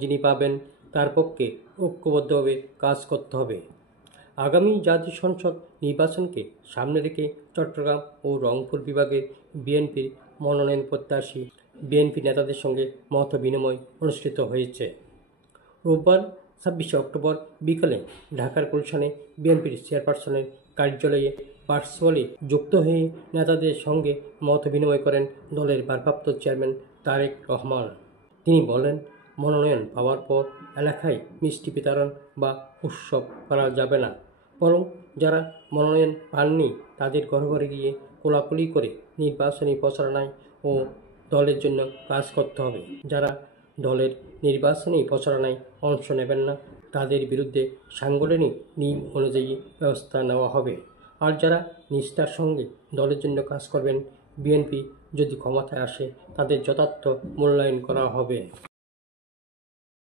যিনি পাবেন তার পক্ষে ঐক্যবদ্ধভাবে কাজ করতে হবে। আগামী জাতীয় সংসদ নির্বাচনকে সামনে রেখে চট্টগ্রাম ও রংপুর বিভাগে বিএনপির মনোনয়ন প্রত্যাশী বিএনপি নেতাদের সঙ্গে মত বিনিময় অনুষ্ঠিত হয়েছে। রোববার 26 অক্টোবর বিকালে ঢাকার গুলশানে বিএনপির চেয়ারপারসনের কার্যালয়ে ভার্চুয়ালি যুক্ত হয়ে নেতাদের সঙ্গে মত বিনিময় করেন দলের ভারপ্রাপ্ত চেয়ারম্যান তারেক রহমান। তিনি বলেন, মনোনয়ন পাওয়ার পর এলাকায় মিষ্টি বিতরণ বা উৎসব করা যাবে না, বরং যারা মনোনয়ন পাননি তাদের ঘরে ঘরে গিয়ে কোলাকুলি করে নির্বাচনী প্রচারণায় ও দলের জন্য কাজ করতে হবে। যারা দলের নির্বাচনী প্রচারণায় অংশ নেবেন না তাদের বিরুদ্ধে সাংগঠনিক নিয়ম অনুযায়ী ব্যবস্থা নেওয়া হবে। আর যারা নিষ্ঠার সঙ্গে দলের জন্য কাজ করবেন, বিএনপি যদি ক্ষমতায় আসে তাদের যথার্থ মূল্যায়ন করা হবে।